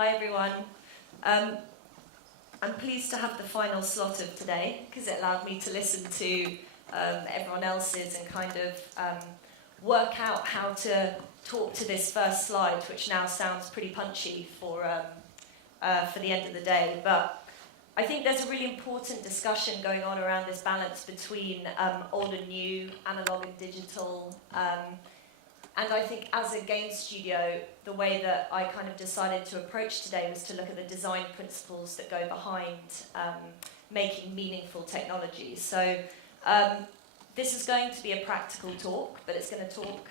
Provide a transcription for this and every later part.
Hi everyone. I'm pleased to have the final slot of today because it allowed me to listen to everyone else's and kind of work out how to talk to this first slide, which now sounds pretty punchy for the end of the day. But I think there's a really important discussion going on around this balance between old and new, analog and digital. And I think as a game studio, the way that I kind of decided to approach today was to look at the design principles that go behind making meaningful technology. So this is going to be a practical talk, but it's going to talk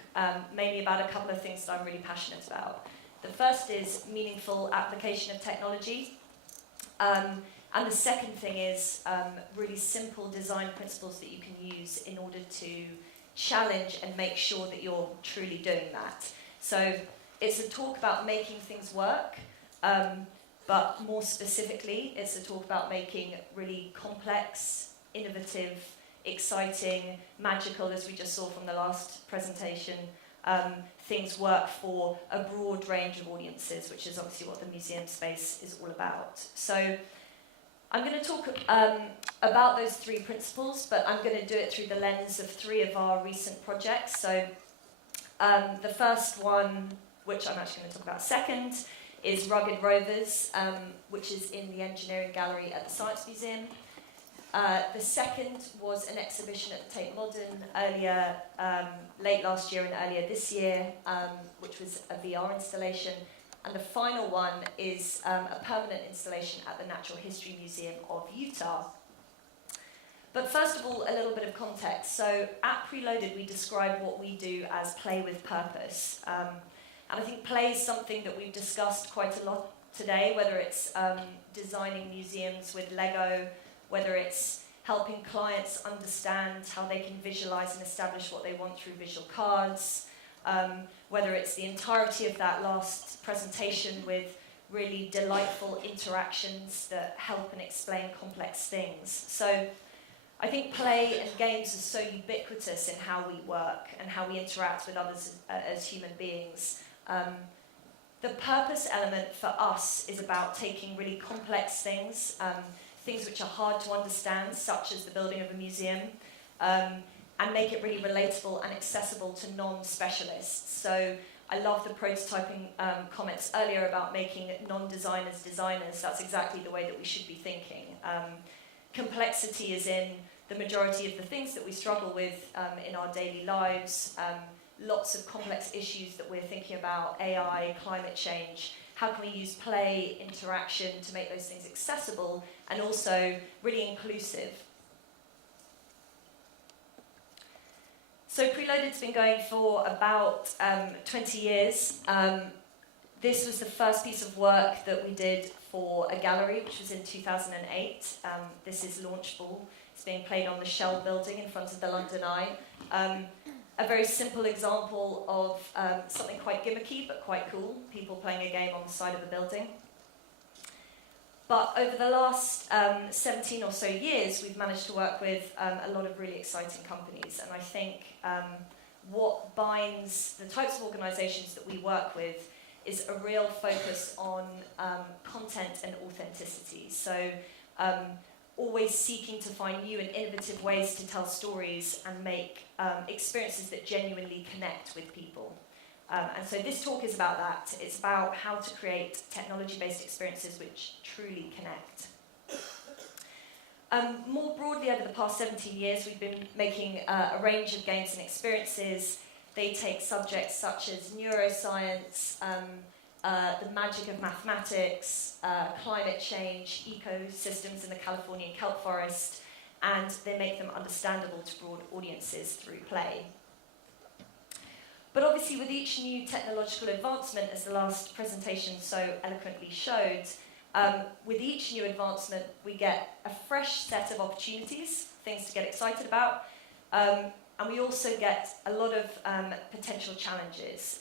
mainly about a couple of things that I'm really passionate about. The first is meaningful application of technology. And the second thing is really simple design principles that you can use in order to challenge and make sure that you're truly doing that. So it's a talk about making things work, but more specifically, it's a talk about making really complex, innovative, exciting, magical, as we just saw from the last presentation, things work for a broad range of audiences, which is obviously what the museum space is all about. So I'm going to talk about those three principles, but I'm going to do it through the lens of three of our recent projects. So the first one, which I'm actually going to talk about second, is Rugged Rovers, which is in the Engineering Gallery at the Science Museum. The second was an exhibition at the Tate Modern earlier, late last year and earlier this year, which was a VR installation. And the final one is a permanent installation at the Natural History Museum of Utah. But first of all, a little bit of context. So at Preloaded, we describe what we do as play with purpose. And I think play is something that we've discussed quite a lot today, whether it's designing museums with Lego, whether it's helping clients understand how they can visualize and establish what they want through visual cards, whether it's the entirety of that last presentation with really delightful interactions that help and explain complex things. So I think play and games are so ubiquitous in how we work and how we interact with others as human beings. The purpose element for us is about taking really complex things, things which are hard to understand, such as the building of a museum, and make it really relatable and accessible to non-specialists. So I love the prototyping comments earlier about making non-designers designers. That's exactly the way that we should be thinking. Complexity is in the majority of the things that we struggle with in our daily lives. Lots of complex issues that we're thinking about, AI, climate change. How can we use play, interaction to make those things accessible and also really inclusive? So Preloaded's been going for about 20 years. This was the first piece of work that we did for a gallery, which was in 2008. This is Launch Ball. It's being played on the Shell building in front of the London Eye. A very simple example of something quite gimmicky but quite cool, people playing a game on the side of a building. But over the last 17 or so years, we've managed to work with a lot of really exciting companies. And I think what binds the types of organizations that we work with is a real focus on content and authenticity. So always seeking to find new and innovative ways to tell stories and make experiences that genuinely connect with people. And so this talk is about that. It's about how to create technology-based experiences which truly connect. More broadly, over the past 17 years, we've been making a range of games and experiences. They take subjects such as neuroscience, the magic of mathematics, climate change, ecosystems in the Californian kelp forest, and they make them understandable to broad audiences through play. But obviously with each new technological advancement, as the last presentation so eloquently showed, with each new advancement we get a fresh set of opportunities, things to get excited about, and we also get a lot of potential challenges.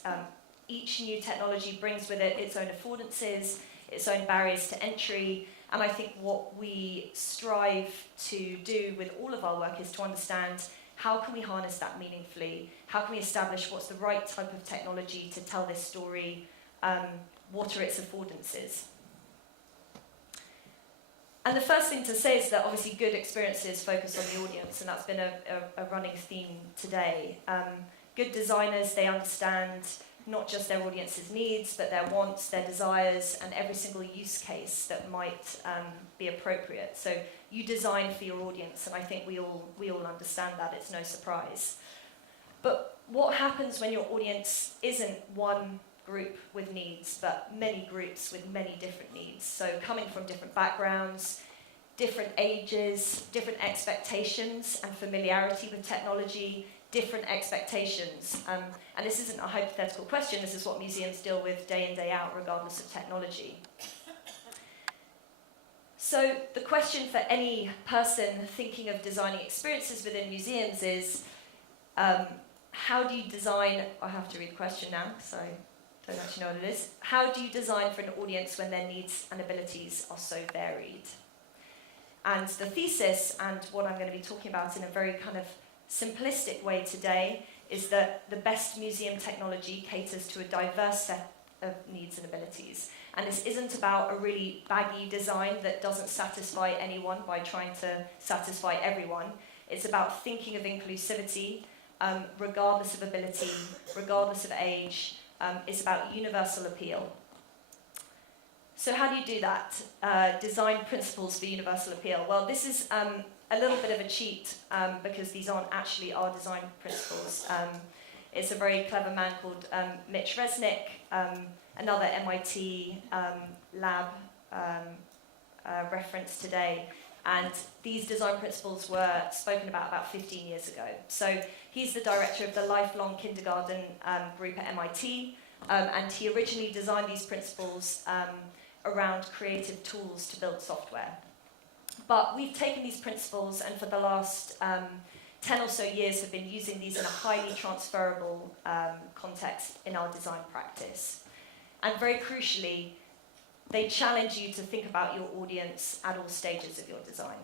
Each new technology brings with it its own affordances, its own barriers to entry, and I think what we strive to do with all of our work is to understand how can we harness that meaningfully? How can we establish what's the right type of technology to tell this story? what are its affordances? And the first thing to say is that obviously good experiences focus on the audience, and that's been a running theme today. Good designers, they understand not just their audience's needs, but their wants, their desires, and every single use case that might be appropriate. So you design for your audience, and I think we all understand that. It's no surprise. But what happens when your audience isn't one group with needs, but many groups with many different needs? So coming from different backgrounds, different ages, different expectations and familiarity with technology, different expectations. And this isn't a hypothetical question, this is what museums deal with day in, day out, regardless of technology. So the question for any person thinking of designing experiences within museums is, how do you design, I have to read the question now, so I don't actually know what it is. How do you design for an audience when their needs and abilities are so varied? And the thesis, and what I'm going to be talking about in a very kind of simplistic way today, is that the best museum technology caters to a diverse set of needs and abilities. And this isn't about a really baggy design that doesn't satisfy anyone by trying to satisfy everyone. It's about thinking of inclusivity, regardless of ability, regardless of age. It's about universal appeal. So how do you do that? Design principles for universal appeal. Well, this is a little bit of a cheat because these aren't actually our design principles. It's a very clever man called Mitch Resnick, another MIT lab reference today. And these design principles were spoken about 15 years ago. So he's the director of the Lifelong Kindergarten group at MIT, and he originally designed these principles around creative tools to build software. But we've taken these principles and for the last 10 or so years have been using these in a highly transferable context in our design practice. And very crucially, they challenge you to think about your audience at all stages of your design.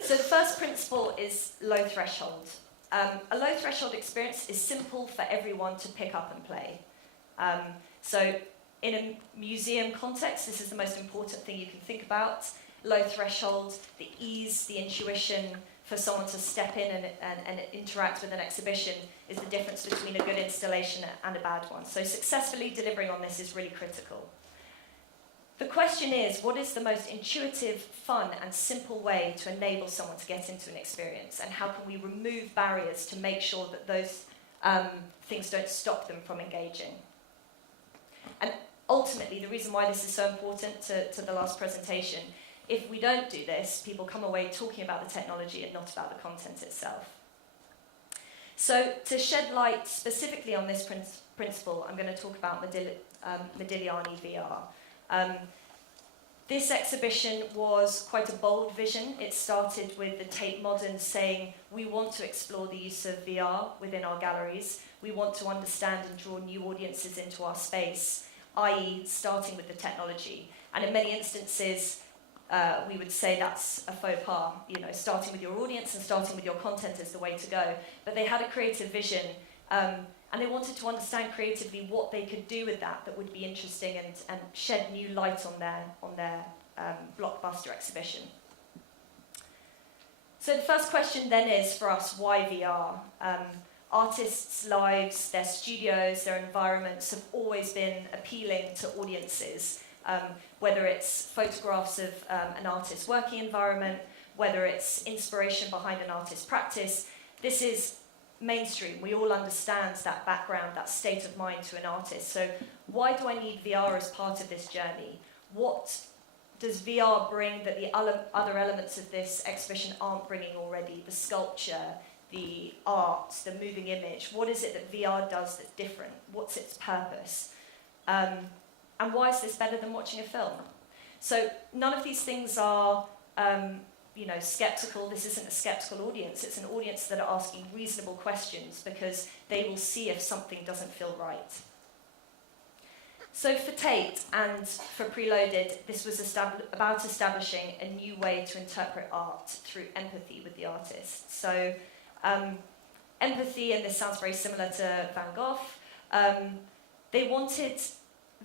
So the first principle is low threshold. A low threshold experience is simple for everyone to pick up and play. So in a museum context, this is the most important thing you can think about. Low threshold, the ease, the intuition for someone to step in and interact with an exhibition is the difference between a good installation and a bad one. So successfully delivering on this is really critical. The question is, what is the most intuitive, fun, and simple way to enable someone to get into an experience? And how can we remove barriers to make sure that those things don't stop them from engaging? And ultimately, the reason why this is so important to the last presentation, if we don't do this, people come away talking about the technology and not about the content itself. So to shed light specifically on this principle, I'm going to talk about Modigliani VR. This exhibition was quite a bold vision. It started with the Tate Modern saying, we want to explore the use of VR within our galleries. We want to understand and draw new audiences into our space, i.e. starting with the technology. And in many instances, we would say that's a faux pas. You know, starting with your audience and starting with your content is the way to go. But they had a creative vision, and they wanted to understand creatively what they could do with that would be interesting and shed new light on their blockbuster exhibition. So the first question then is for us, why VR? Artists' lives, their studios, their environments have always been appealing to audiences, whether it's photographs of an artist's working environment, whether it's inspiration behind an artist's practice. This is mainstream. We all understand that background, that state of mind to an artist. So why do I need VR as part of this journey? What does VR bring that the other elements of this exhibition aren't bringing already? The sculpture, the art, the moving image. What is it that VR does that's different? What's its purpose? And why is this better than watching a film? So none of these things are skeptical. This isn't a skeptical audience. It's an audience that are asking reasonable questions because they will see if something doesn't feel right. So for Tate and for Preloaded, this was about establishing a new way to interpret art through empathy with the artist. So empathy, and this sounds very similar to Van Gogh, they wanted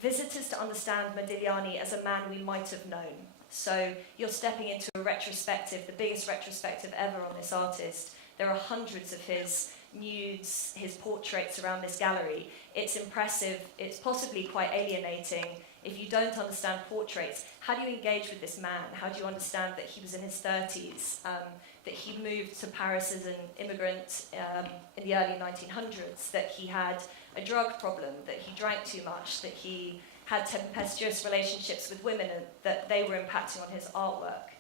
visitors to understand Modigliani as a man we might have known. So you're stepping into a retrospective, the biggest retrospective ever on this artist. There are hundreds of his nudes, his portraits around this gallery. It's impressive, it's possibly quite alienating. If you don't understand portraits, how do you engage with this man? How do you understand that he was in his 30s, that he moved to Paris as an immigrant in the early 1900s, that he had a drug problem, that he drank too much, that he had tempestuous relationships with women and that they were impacting on his artwork.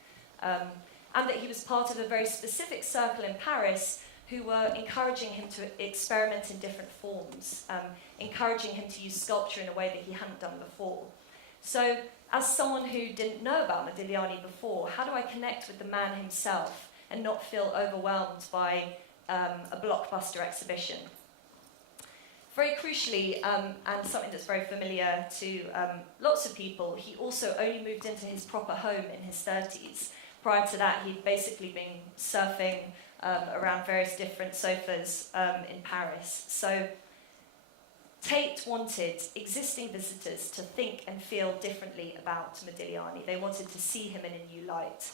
And that he was part of a very specific circle in Paris who were encouraging him to experiment in different forms, encouraging him to use sculpture in a way that he hadn't done before. So, as someone who didn't know about Modigliani before, how do I connect with the man himself and not feel overwhelmed by a blockbuster exhibition? Very crucially, and something that's very familiar to lots of people, he also only moved into his proper home in his 30s. Prior to that, he'd basically been surfing around various different sofas in Paris. So Tate wanted existing visitors to think and feel differently about Modigliani. They wanted to see him in a new light.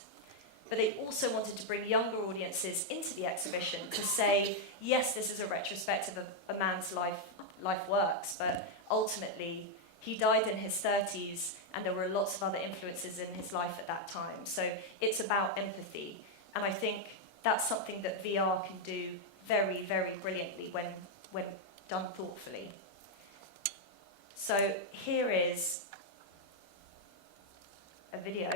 But they also wanted to bring younger audiences into the exhibition to say, yes, this is a retrospective of a man's life works, but ultimately he died in his 30s and there were lots of other influences in his life at that time. So it's about empathy. And I think that's something that VR can do very, very brilliantly when done thoughtfully. So here is a video.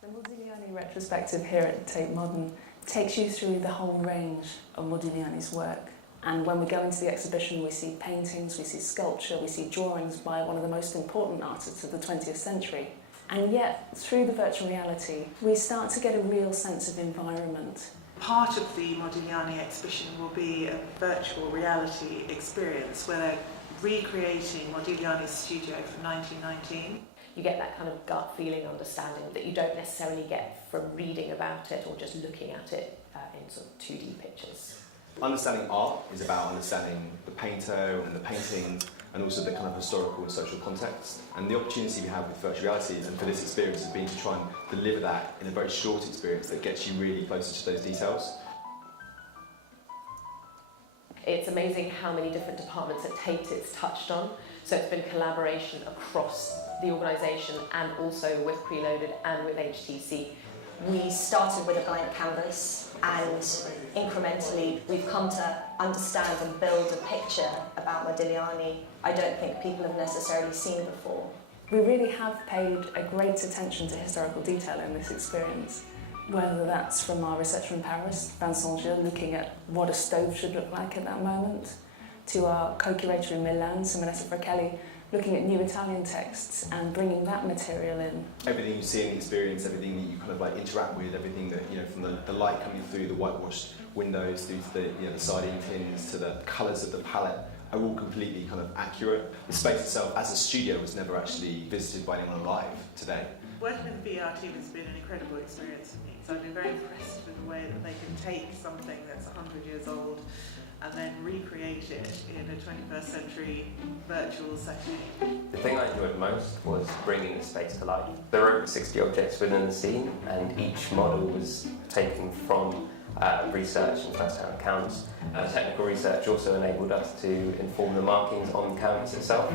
The Modigliani retrospective here at Tate Modern takes you through the whole range of Modigliani's work. And when we go into the exhibition, we see paintings, we see sculpture, we see drawings by one of the most important artists of the 20th century. And yet, through the virtual reality, we start to get a real sense of environment. Part of the Modigliani exhibition will be a virtual reality experience where they're recreating Modigliani's studio from 1919. You get that kind of gut feeling understanding that you don't necessarily get from reading about it or just looking at it in sort of 2D pictures. Understanding art is about understanding the painter and the painting and also the kind of historical and social context. And the opportunity we have with virtual reality and for this experience has been to try and deliver that in a very short experience that gets you really closer to those details. It's amazing how many different departments at Tate it's touched on. So it's been collaboration across the organisation and also with Preloaded and with HTC. We started with a blank canvas and incrementally we've come to understand and build a picture about Modigliani I don't think people have necessarily seen before. We really have paid a great attention to historical detail in this experience, whether that's from our researcher in Paris, Vincent Gilles, looking at what a stove should look like at that moment, to our co-curator in Milan, Simonetta Fratelli, looking at new Italian texts and bringing that material in. Everything you see in the experience, everything that you kind of like interact with, everything that, you know, from the light coming through the whitewashed windows, through to the, you know, the siding tins, to the colours of the palette, are all completely kind of accurate. The space itself as a studio was never actually visited by anyone alive today. Working with the VR team has been an incredible experience for me. So I've been very impressed with the way that they can take something that's 100 years old and then recreate it in a 21st century virtual setting. The thing I enjoyed most was bringing the space to life. There were over 60 objects within the scene and each model was taken from research and first-hand accounts. Technical research also enabled us to inform the markings on the canvas itself,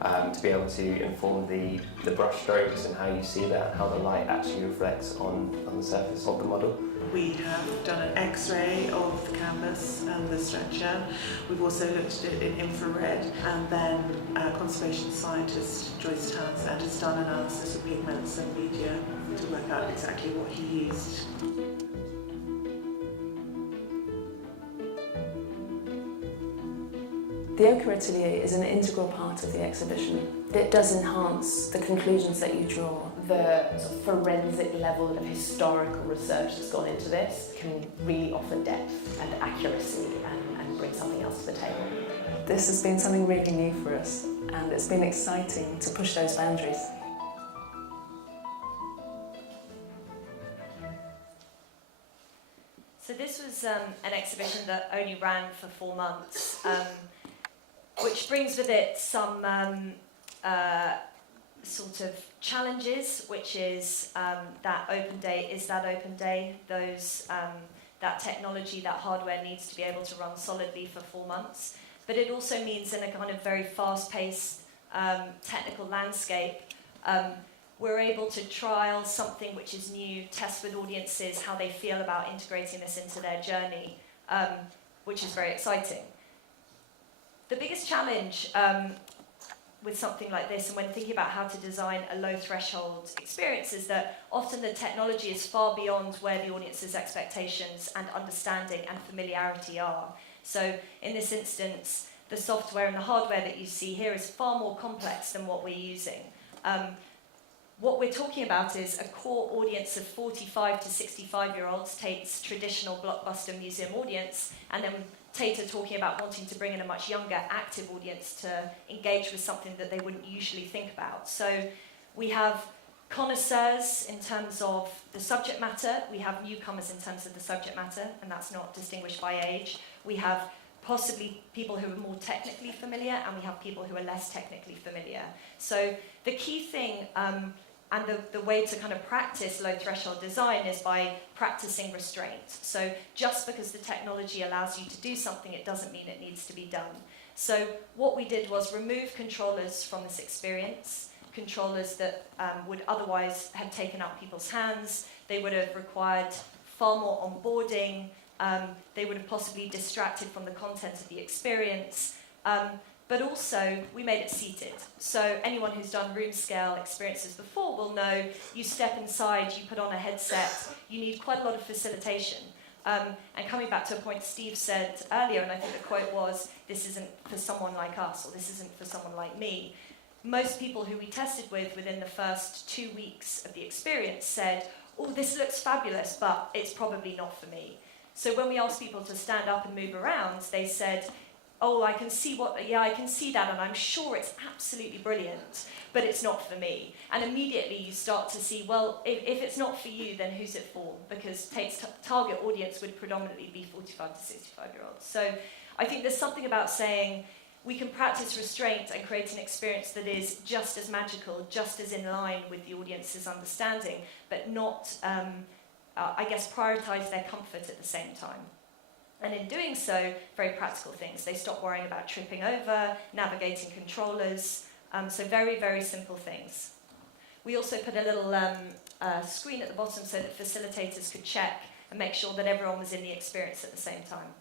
to be able to inform the brush strokes and how you see that, how the light actually reflects on the surface of the model. We have done an X-ray of the canvas and the stretcher. We've also looked at it in infrared, and then conservation scientist Joyce Townsend has done analysis of pigments and media to work out exactly what he used. The Ochre Atelier is an integral part of the exhibition. It does enhance the conclusions that you draw. The sort of forensic level of historical research that's gone into this can really offer depth and accuracy and bring something else to the table. This has been something really new for us, and it's been exciting to push those boundaries. So this was an exhibition that only ran for 4 months, which brings with it some sort of challenges, which is that open day is that open day. That technology, that hardware needs to be able to run solidly for 4 months. But it also means in a kind of very fast-paced technical landscape, we're able to trial something which is new, test with audiences how they feel about integrating this into their journey, which is very exciting. The biggest challenge with something like this, and when thinking about how to design a low threshold experience, is that often the technology is far beyond where the audience's expectations and understanding and familiarity are. So in this instance, the software and the hardware that you see here is far more complex than what we're using. What we're talking about is a core audience of 45 to 65-year-olds, Tate's traditional blockbuster museum audience, and then Tate are talking about wanting to bring in a much younger, active audience to engage with something that they wouldn't usually think about. So we have connoisseurs in terms of the subject matter, we have newcomers in terms of the subject matter, and that's not distinguished by age. We have possibly people who are more technically familiar, and we have people who are less technically familiar. So the key thing, and the way to kind of practice low threshold design is by practicing restraint. So just because the technology allows you to do something, it doesn't mean it needs to be done. So what we did was remove controllers from this experience, controllers that would otherwise have taken up people's hands. They would have required far more onboarding. They would have possibly distracted from the content of the experience. But also, we made it seated. So anyone who's done room scale experiences before will know you step inside, you put on a headset, you need quite a lot of facilitation. And coming back to a point Steve said earlier, and I think the quote was, this isn't for someone like us, or this isn't for someone like me. Most people who we tested with within the first 2 weeks of the experience said, oh, this looks fabulous, but it's probably not for me. So when we asked people to stand up and move around, they said, oh, I can see that, and I'm sure it's absolutely brilliant, but it's not for me. And immediately you start to see, well, if it's not for you, then who's it for? Because Tate's target audience would predominantly be 45 to 65-year-olds. So I think there's something about saying we can practice restraint and create an experience that is just as magical, just as in line with the audience's understanding, but not, prioritize their comfort at the same time. And in doing so, very practical things. They stop worrying about tripping over, navigating controllers, so very, very simple things. We also put a little screen at the bottom so that facilitators could check and make sure that everyone was in the experience at the same time.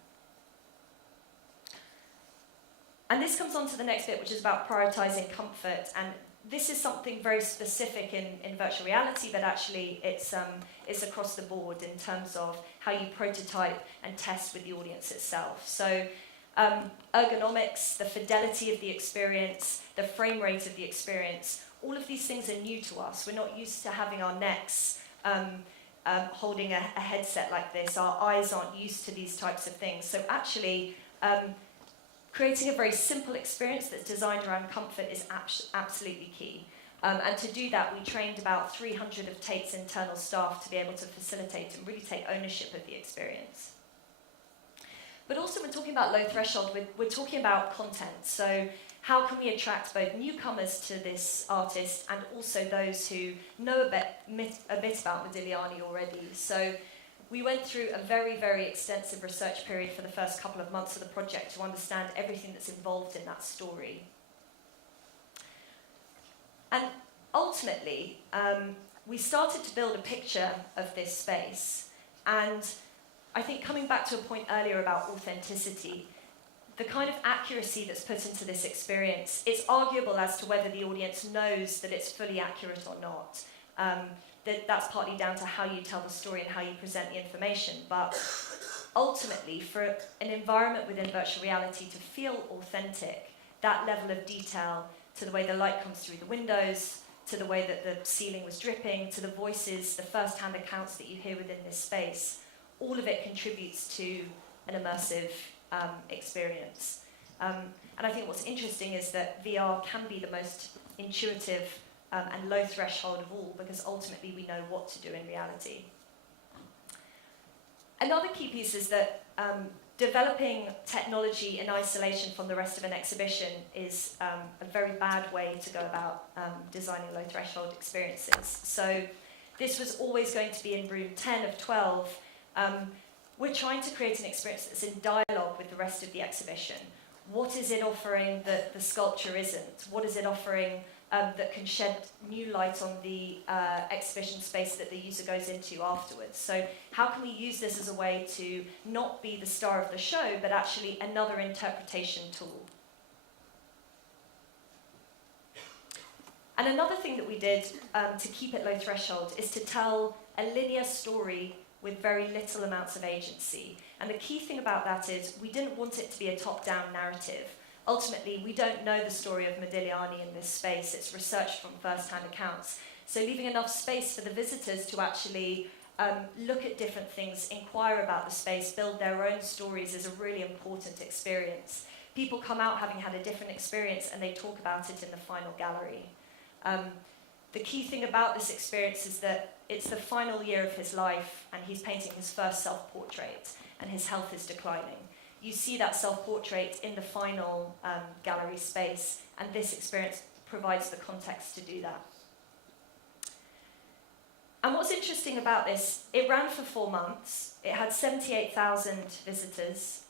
And this comes on to the next bit, which is about prioritizing comfort. And this is something very specific in virtual reality, but actually it's across the board in terms of how you prototype and test with the audience itself. So ergonomics, the fidelity of the experience, the frame rate of the experience, all of these things are new to us. We're not used to having our necks holding a headset like this. Our eyes aren't used to these types of things. So actually, creating a very simple experience that's designed around comfort is absolutely key. And to do that, we trained about 300 of Tate's internal staff to be able to facilitate and really take ownership of the experience. But also, when talking about low threshold, we're talking about content. So how can we attract both newcomers to this artist and also those who know a bit about Modigliani already? So we went through a very, very extensive research period for the first couple of months of the project to understand everything that's involved in that story. And ultimately, we started to build a picture of this space. And I think coming back to a point earlier about authenticity, the kind of accuracy that's put into this experience, it's arguable as to whether the audience knows that it's fully accurate or not. That's partly down to how you tell the story and how you present the information. But ultimately, for an environment within virtual reality to feel authentic, that level of detail, to the way the light comes through the windows, to the way that the ceiling was dripping, to the voices, the first-hand accounts that you hear within this space, all of it contributes to an immersive experience. And I think what's interesting is that VR can be the most intuitive and low threshold of all, because ultimately we know what to do in reality. Another key piece is that developing technology in isolation from the rest of an exhibition is a very bad way to go about designing low threshold experiences. So this was always going to be in room 10 of 12. We're trying to create an experience that's in dialogue with the rest of the exhibition. What is it offering that the sculpture isn't? What is it offering that can shed new light on the exhibition space that the user goes into afterwards? So how can we use this as a way to not be the star of the show, but actually another interpretation tool? And another thing that we did to keep it low threshold is to tell a linear story with very little amounts of agency. And the key thing about that is we didn't want it to be a top-down narrative. Ultimately, we don't know the story of Modigliani in this space. It's researched from first-hand accounts. So leaving enough space for the visitors to actually look at different things, inquire about the space, build their own stories is a really important experience. People come out having had a different experience and they talk about it in the final gallery. The key thing about this experience is that it's the final year of his life and he's painting his first self-portrait and his health is declining. You see that self-portrait in the final gallery space, and this experience provides the context to do that. And what's interesting about this, it ran for 4 months. It had 78,000 visitors,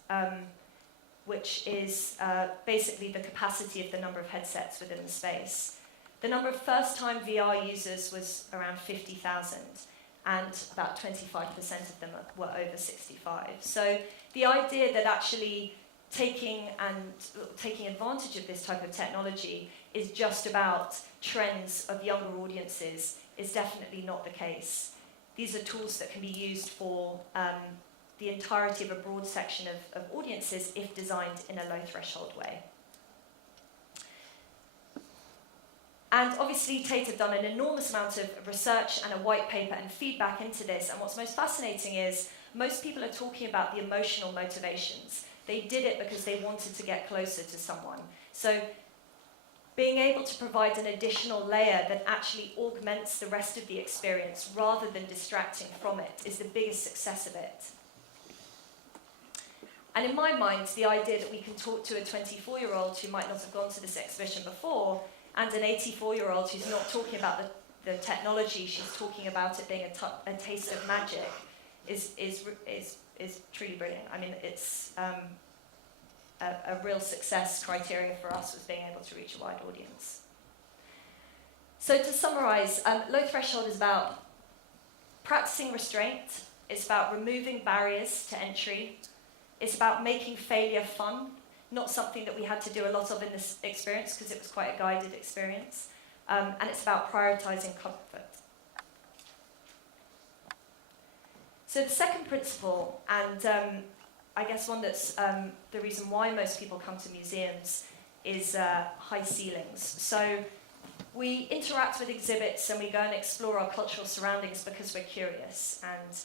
which is basically the capacity of the number of headsets within the space. The number of first-time VR users was around 50,000, and about 25% of them were over 65. So the idea that actually taking advantage of this type of technology is just about trends of younger audiences is definitely not the case. These are tools that can be used for the entirety of a broad section of audiences if designed in a low threshold way. And obviously Tate have done an enormous amount of research and a white paper and feedback into this, and what's most fascinating is most people are talking about the emotional motivations. They did it because they wanted to get closer to someone. So being able to provide an additional layer that actually augments the rest of the experience rather than distracting from it is the biggest success of it. And in my mind, the idea that we can talk to a 24-year-old who might not have gone to this exhibition before and an 84-year-old who's not talking about the technology, she's talking about it being a taste of magic, is truly brilliant. I mean, it's a real success criteria for us was being able to reach a wide audience. So to summarize, low threshold is about practicing restraint, it's about removing barriers to entry, it's about making failure fun, not something that we had to do a lot of in this experience because it was quite a guided experience. And it's about prioritizing comfort. So the second principle, and I guess one that's the reason why most people come to museums, is high ceilings. So we interact with exhibits and we go and explore our cultural surroundings because we're curious. And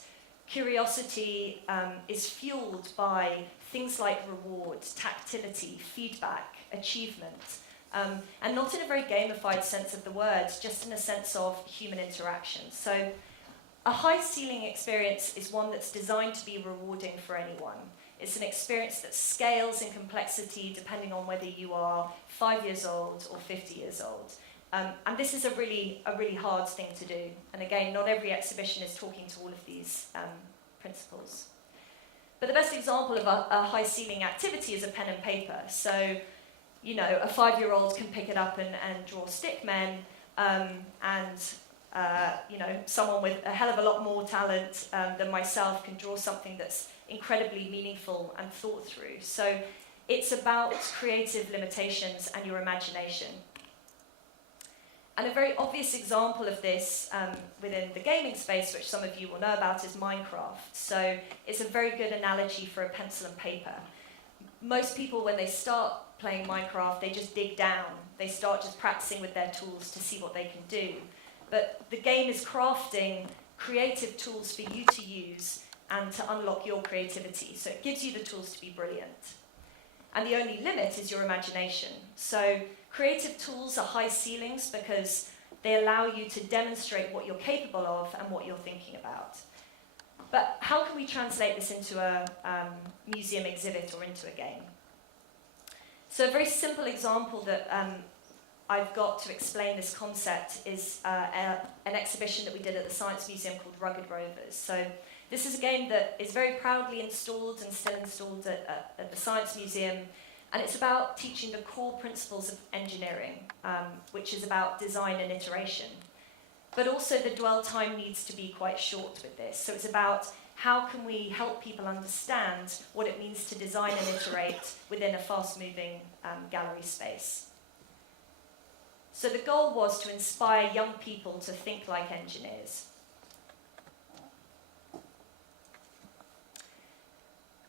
curiosity is fueled by things like reward, tactility, feedback, achievement, and not in a very gamified sense of the word, just in a sense of human interaction. So a high ceiling experience is one that's designed to be rewarding for anyone. It's an experience that scales in complexity depending on whether you are 5 years old or 50 years old. And this is a really hard thing to do. And again, not every exhibition is talking to all of these principles. But the best example of a high ceiling activity is a pen and paper. So, you know, a 5-year-old can pick it up and draw stick men, you know, someone with a hell of a lot more talent than myself can draw something that's incredibly meaningful and thought through. So it's about creative limitations and your imagination. And a very obvious example of this within the gaming space, which some of you will know about, is Minecraft. So it's a very good analogy for a pencil and paper. Most people, when they start playing Minecraft, they just dig down. They start just practicing with their tools to see what they can do. But the game is crafting creative tools for you to use and to unlock your creativity. So it gives you the tools to be brilliant. And the only limit is your imagination. So creative tools are high ceilings because they allow you to demonstrate what you're capable of and what you're thinking about. But how can we translate this into a museum exhibit or into a game? So a very simple example that I've got to explain this concept is an exhibition that we did at the Science Museum called Rugged Rovers. So this is a game that is very proudly installed and still installed at the Science Museum, and it's about teaching the core principles of engineering, which is about design and iteration. But also the dwell time needs to be quite short with this. So it's about how can we help people understand what it means to design and iterate within a fast-moving gallery space. So the goal was to inspire young people to think like engineers.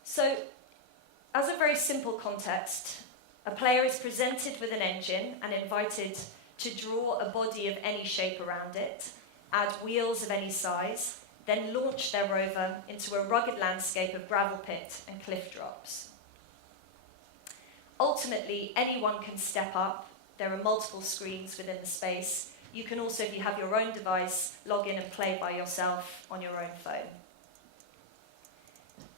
So, as a very simple context, a player is presented with an engine and invited to draw a body of any shape around it, add wheels of any size, then launch their rover into a rugged landscape of gravel pit and cliff drops. Ultimately, anyone can step up. There are multiple screens within the space. You can also, if you have your own device, log in and play by yourself on your own phone.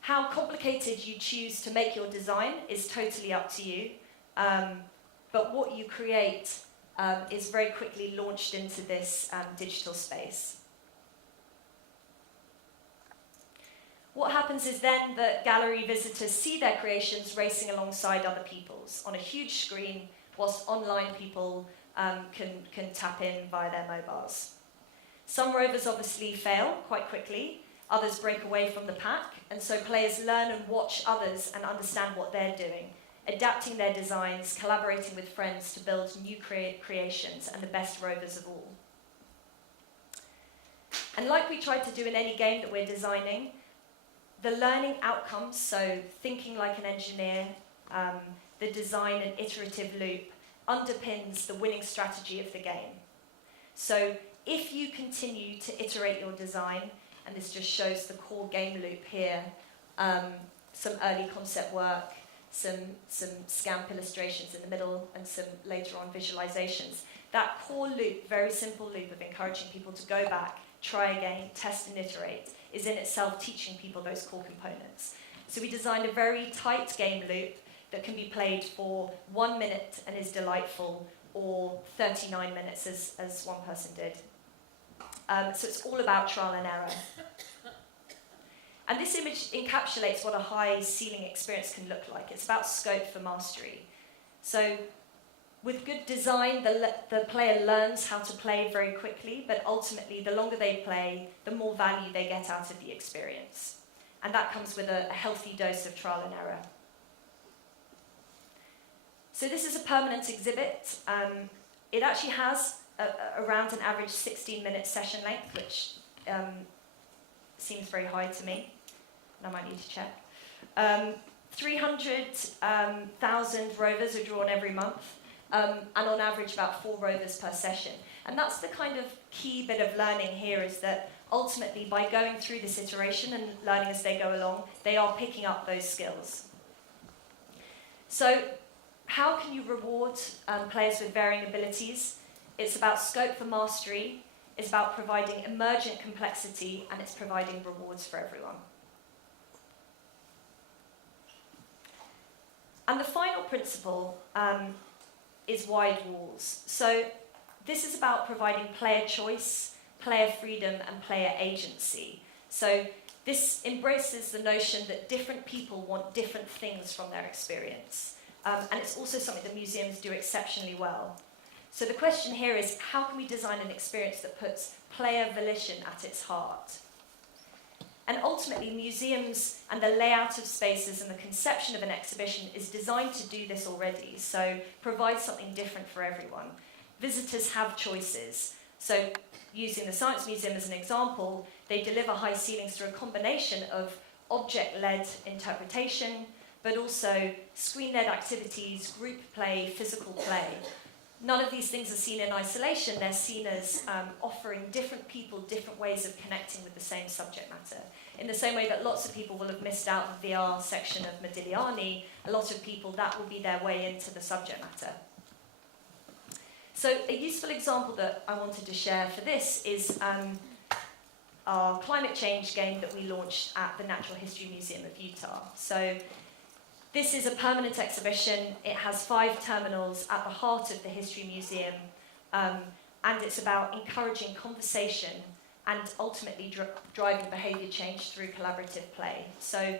How complicated you choose to make your design is totally up to you, but what you create is very quickly launched into this digital space. What happens is then that gallery visitors see their creations racing alongside other people's on a huge screen, whilst online people can tap in via their mobiles. Some rovers obviously fail quite quickly, others break away from the pack, and so players learn and watch others and understand what they're doing, adapting their designs, collaborating with friends to build new creations and the best rovers of all. And like we tried to do in any game that we're designing, the learning outcomes, so thinking like an engineer, the design and iterative loop, underpins the winning strategy of the game. So if you continue to iterate your design, and this just shows the core game loop here, some early concept work, some scamp illustrations in the middle, and some later on visualizations. That core loop, very simple loop of encouraging people to go back, try again, test and iterate, is in itself teaching people those core components. So we designed a very tight game loop that can be played for 1 minute and is delightful, or 39 minutes as one person did. So it's all about trial and error. And this image encapsulates what a high ceiling experience can look like. It's about scope for mastery. So with good design, the player learns how to play very quickly, but ultimately, the longer they play, the more value they get out of the experience. And that comes with a healthy dose of trial and error. So this is a permanent exhibit. It actually has around an average 16-minute session length, which seems very high to me, and I might need to check. 300,000 rovers are drawn every month, and on average about 4 rovers per session. And that's the kind of key bit of learning here, is that ultimately by going through this iteration and learning as they go along, they are picking up those skills. So how can you reward players with varying abilities? It's about scope for mastery, it's about providing emergent complexity, and it's providing rewards for everyone. And the final principle is wide walls. So this is about providing player choice, player freedom, and player agency. So this embraces the notion that different people want different things from their experience. And it's also something that museums do exceptionally well. So the question here is, how can we design an experience that puts player volition at its heart? And ultimately, museums and the layout of spaces and the conception of an exhibition is designed to do this already, so provide something different for everyone. Visitors have choices. So using the Science Museum as an example, they deliver high ceilings through a combination of object-led interpretation, but also screen-led activities, group play, physical play. None of these things are seen in isolation. They're seen as offering different people different ways of connecting with the same subject matter. In the same way that lots of people will have missed out the VR section of Modigliani, a lot of people, that will be their way into the subject matter. So a useful example that I wanted to share for this is, our climate change game that we launched at the Natural History Museum of Utah. So this is a permanent exhibition. It has 5 terminals at the heart of the History Museum, and it's about encouraging conversation and ultimately driving behaviour change through collaborative play. So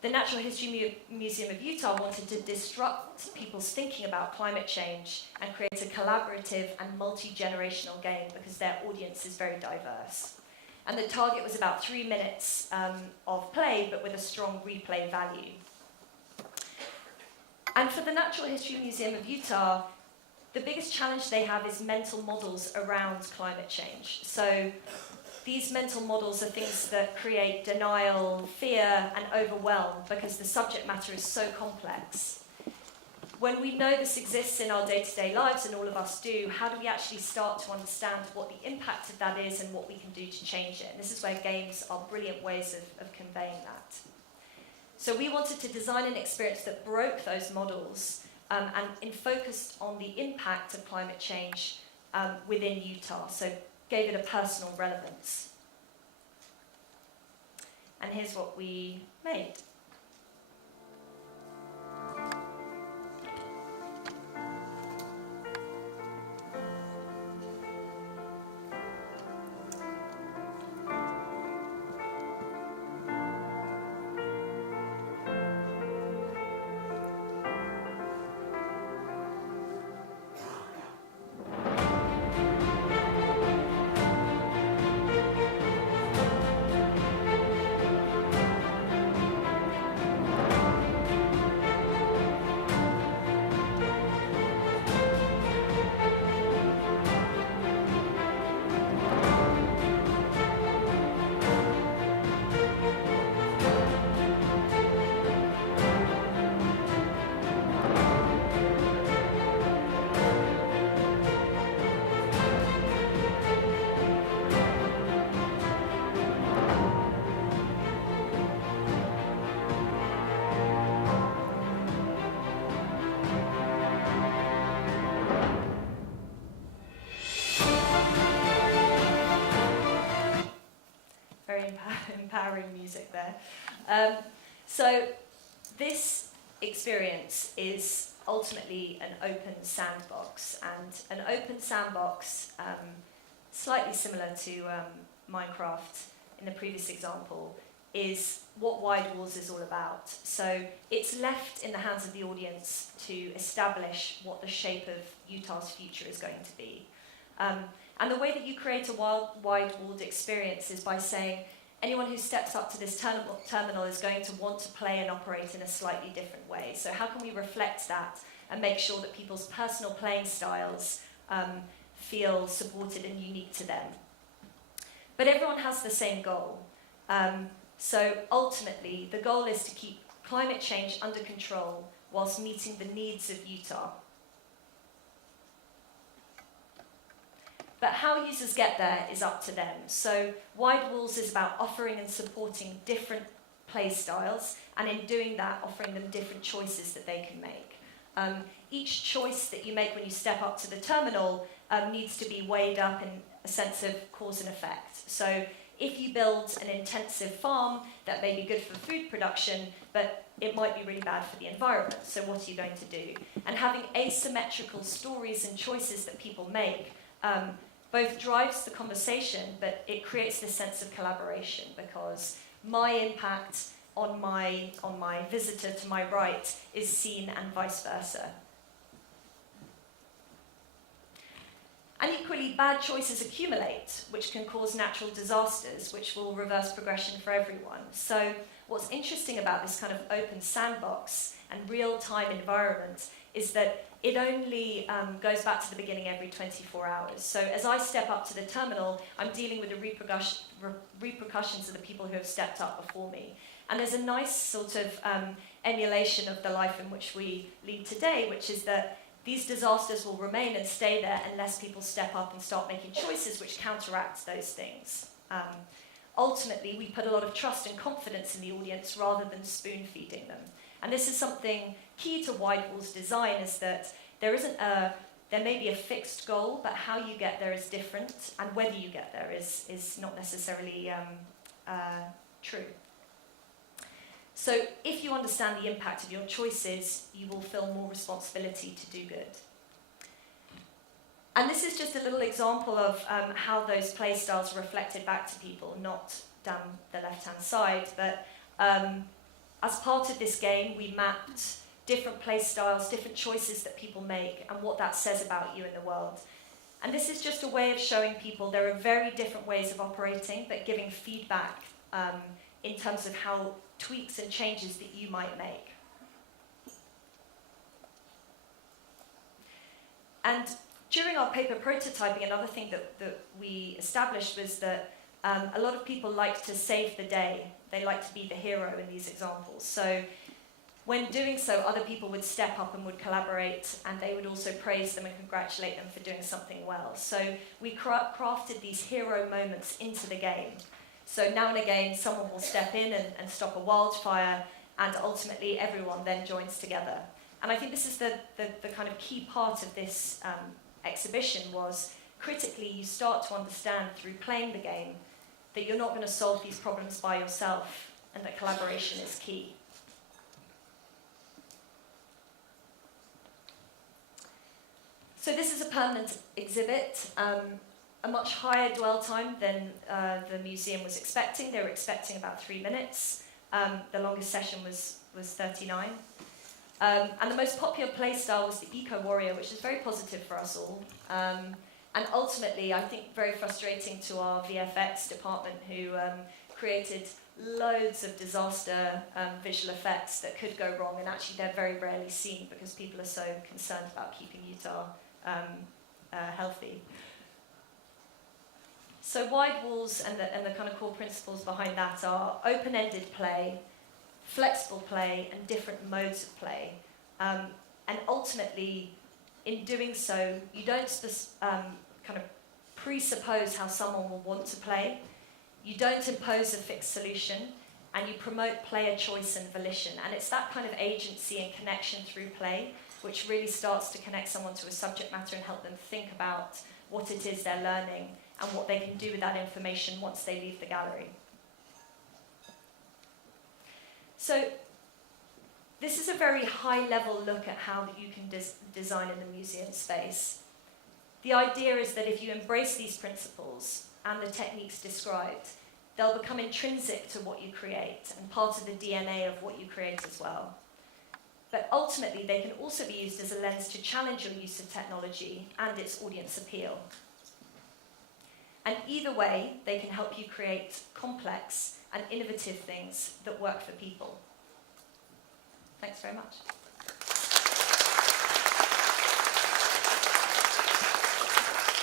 the Natural History Museum of Utah wanted to disrupt people's thinking about climate change and create a collaborative and multi-generational game because their audience is very diverse. And the target was about 3 minutes of play, but with a strong replay value. And for the Natural History Museum of Utah, the biggest challenge they have is mental models around climate change. So these mental models are things that create denial, fear, and overwhelm because the subject matter is so complex. When we know this exists in our day-to-day lives, and all of us do, how do we actually start to understand what the impact of that is and what we can do to change it? And this is where games are brilliant ways of conveying that. So we wanted to design an experience that broke those models and focused on the impact of climate change within Utah, so gave it a personal relevance. And here's what we made. Empowering music there. So this experience is ultimately an open sandbox, and an open sandbox, slightly similar to Minecraft in the previous example, is what Wide Walls is all about. So it's left in the hands of the audience to establish what the shape of Utah's future is going to be. And the way that you create a wide-walled experience is by saying anyone who steps up to this terminal is going to want to play and operate in a slightly different way. So how can we reflect that and make sure that people's personal playing styles feel supported and unique to them? But everyone has the same goal. So ultimately, the goal is to keep climate change under control whilst meeting the needs of Utah. But how users get there is up to them. So Wide Walls is about offering and supporting different play styles, and in doing that, offering them different choices that they can make. Each choice that you make when you step up to the terminal needs to be weighed up in a sense of cause and effect. So if you build an intensive farm, that may be good for food production, but it might be really bad for the environment. So what are you going to do? And having asymmetrical stories and choices that people make both drives the conversation, but it creates this sense of collaboration, because my impact on my visitor to my right is seen, and vice versa. And equally, bad choices accumulate, which can cause natural disasters, which will reverse progression for everyone. So what's interesting about this kind of open sandbox and real-time environment is that it only goes back to the beginning every 24 hours. So as I step up to the terminal, I'm dealing with the repercussions of the people who have stepped up before me. And there's a nice sort of emulation of the life in which we lead today, which is that these disasters will remain and stay there unless people step up and start making choices which counteract those things. Ultimately, we put a lot of trust and confidence in the audience rather than spoon-feeding them. And this is something key to Wide Walls design, is that there isn't a there may be a fixed goal, but how you get there is different, and whether you get there is not necessarily true. So if you understand the impact of your choices, you will feel more responsibility to do good. And this is just a little example of how those play styles are reflected back to people, not down the left-hand side, but as part of this game, we mapped different play styles, different choices that people make, and what that says about you in the world. And this is just a way of showing people there are very different ways of operating, but giving feedback in terms of how tweaks and changes that you might make. And during our paper prototyping, another thing that we established was that a lot of people like to save the day. They like to be the hero in these examples. So when doing so, other people would step up and would collaborate, and they would also praise them and congratulate them for doing something well. So we crafted these hero moments into the game. So now and again, someone will step in and stop a wildfire, and ultimately everyone then joins together. And I think this is the kind of key part of this exhibition was, critically, you start to understand through playing the game that you're not going to solve these problems by yourself, and that collaboration is key. So this is a permanent exhibit, a much higher dwell time than the museum was expecting. They were expecting about 3 minutes. The longest session was 39. And the most popular play style was the Eco Warrior, which is very positive for us all. And ultimately, I think very frustrating to our VFX department, who created loads of disaster visual effects that could go wrong, and actually they're very rarely seen because people are so concerned about keeping Utah healthy. So wide walls and the kind of core principles behind that are open-ended play, flexible play, and different modes of play. And ultimately, in doing so, you don't kind of presuppose how someone will want to play. You don't impose a fixed solution, and you promote player choice and volition. And it's that kind of agency and connection through play which really starts to connect someone to a subject matter and help them think about what it is they're learning and what they can do with that information once they leave the gallery. So this is a very high-level look at how you can design in the museum space. The idea is that if you embrace these principles and the techniques described, they'll become intrinsic to what you create and part of the DNA of what you create as well. But ultimately, they can also be used as a lens to challenge your use of technology and its audience appeal. And either way, they can help you create complex and innovative things that work for people. Thanks very much.